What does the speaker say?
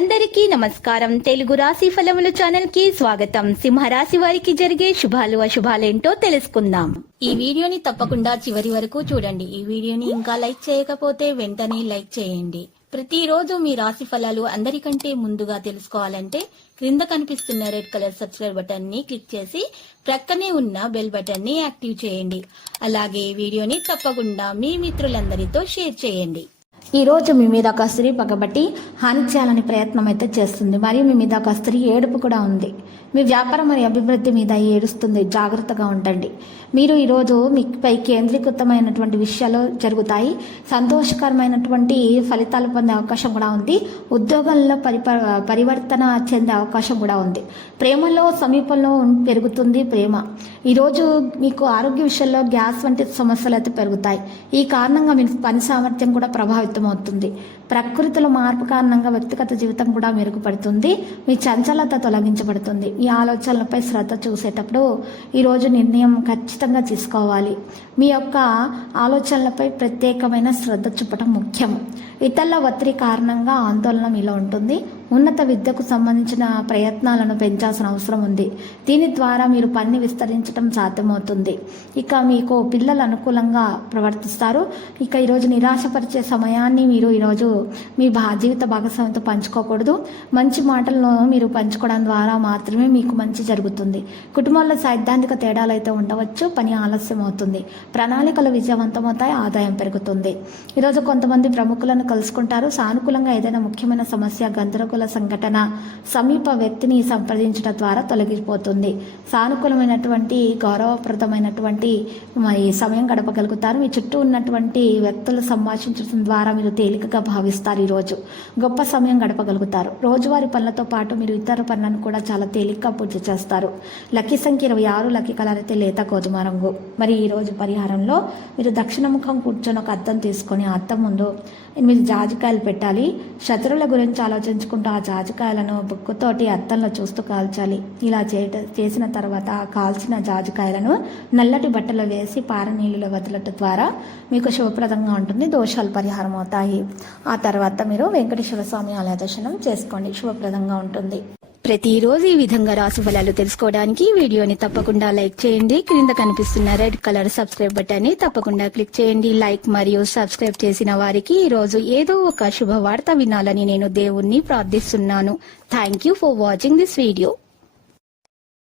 అందరికీ నమస్కారం. తెలుగు రాశి ఫలముల ఛానల్ కి స్వాగతం. సింహరాశి వారికి జరిగే శుభాలు అశుభాలేంటో తెలుసుకుందాం. ఈ వీడియోని తప్పకుండా చివరి వరకు చూడండి. ఈ వీడియోని ఇంకా లైక్ చేయకపోతే వెంటనే లైక్ చేయండి. ప్రతిరోజు మీ రాశి ఫలాలు అందరికంటే ముందుగా తెలుసుకోవాలంటే క్రింద కనిపిస్తున్న రెడ్ కలర్ సబ్స్క్రైబ్ బటన్ ని క్లిక్ చేసి ప్రక్కనే ఉన్న బెల్ బటన్ ని యాక్టివ్ చేయండి. అలాగే ఈ వీడియోని తప్పకుండా మీ మిత్రులందరితో షేర్ చేయండి. ఈ రోజు మీ మీద ఒక స్త్రీ పగబట్టి హాని చేయాలని ప్రయత్నం అయితే చేస్తుంది. మరియు మీ మీద ఒక స్త్రీ ఏడుపు కూడా ఉంది. మీ వ్యాపారం మరియు అభివృద్ధి మీద ఏడుస్తుంది. జాగ్రత్తగా ఉండండి. మీరు ఈరోజు మీపై కేంద్రీకృతమైనటువంటి విషయాలు జరుగుతాయి. సంతోషకరమైనటువంటి ఫలితాలు పొందే అవకాశం కూడా ఉంది. ఉద్యోగంలో పరివర్తన చెందే అవకాశం కూడా ఉంది. ప్రేమలో సమీపంలో పెరుగుతుంది ప్రేమ. ఈరోజు మీకు ఆరోగ్య విషయంలో గ్యాస్ వంటి సమస్యలు అయితే పెరుగుతాయి. ఈ కారణంగా మీ పని సామర్థ్యం కూడా ప్రభావితం అవుతుంది. ప్రకృతిలో మార్పు కారణంగా వ్యక్తిగత జీవితం కూడా మెరుగుపడుతుంది. మీ చంచలత తొలగించబడుతుంది. ఈ ఆలోచనలపై శ్రద్ధ చూసేటప్పుడు ఈరోజు నిర్ణయం ఖచ్చితంగా తీసుకోవాలి. మీ యొక్క ఆలోచనలపై ప్రత్యేకమైన శ్రద్ధ చూపటం ముఖ్యం. ఇతరుల ఒత్తిడి కారణంగా ఆందోళన మీలో ఉంటుంది. ఉన్నత విద్యకు సంబంధించిన ప్రయత్నాలను పెంచాల్సిన అవసరం ఉంది. దీని ద్వారా మీరు పనిని విస్తరించడం సాధ్యమవుతుంది. ఇక మీకు పిల్లలు అనుకూలంగా ప్రవర్తిస్తారు. ఇక ఈరోజు నిరాశపరిచే సమయాన్ని మీరు ఈరోజు మీ జీవిత భాగస్వామితో పంచుకోకూడదు. మంచి మాటలను మీరు పంచుకోవడం ద్వారా మాత్రమే మీకు మంచి జరుగుతుంది. కుటుంబంలో సైద్ధాంతిక తేడాలు అయితే ఉండవచ్చు. పని ఆలస్యం అవుతుంది. ప్రణాళికలు విజయవంతమవుతాయి. ఆదాయం పెరుగుతుంది. ఈరోజు కొంతమంది ప్రముఖులను కలుసుకుంటారు. సానుకూలంగా ఏదైనా ముఖ్యమైన సమస్య, గందరగోళ సంఘటన సమీప వ్యక్తిని సంప్రదించడం ద్వారా తొలగిపోతుంది. సానుకూలమైనటువంటి గౌరవప్రదమైనటువంటి సమయం గడపగలుగుతారు. మీ చుట్టూ ఉన్నటువంటి వ్యక్తులు సంభాషించడం ద్వారా మీరు తేలికగా భావిస్తారు. ఈరోజు గొప్ప సమయం గడపగలుగుతారు. రోజువారీ పనులతో పాటు మీరు ఇతర పనులను కూడా చాలా తేలికగా పూర్తి చేస్తారు. లక్కీ సంఖ్య 26. లక్కీ కలర్ అయితే లేత గోధుమ రంగు. మరి ఈరోజు పరిహారంలో మీరు దక్షిణముఖం కూర్చొని ఒక అద్దం తీసుకొని ఆ అద్దం ముందు 8 జాజికాయలు పెట్టాలి. శత్రువుల గురించి ఆలోచించుకుంటూ ఆ జాజికాయలను బుక్కుతోటి అద్దంలో చూస్తూ కాల్చాలి. ఇలా చేసిన తర్వాత ఆ కాల్చిన జాజికాయలను నల్లటి బట్టలో వేసి పారనీళ్ళలో వదలటం ద్వారా మీకు శుభప్రదంగా ఉంటుంది. దోషాలు పరిహారం అవుతాయి. ఆ తర్వాత మీరు వెంకటేశ్వర స్వామి ఆలయ దర్శనం చేసుకోండి. శుభప్రదంగా ఉంటుంది. ప్రతిరోజు ఈ విధంగా రాశి ఫలాలు తెలుసుకోవడానికి వీడియోని తప్పకుండా లైక్ చేయండి. క్రింద కనిపిస్తున్న రెడ్ కలర్ సబ్స్క్రైబ్ బటన్ ని తప్పకుండా క్లిక్ చేయండి. లైక్ మరియు సబ్స్క్రైబ్ చేసిన వారికి ఈ రోజు ఏదో ఒక శుభవార్త వినాలని నేను దేవుణ్ణి ప్రార్థిస్తున్నాను. Thank you for watching this video.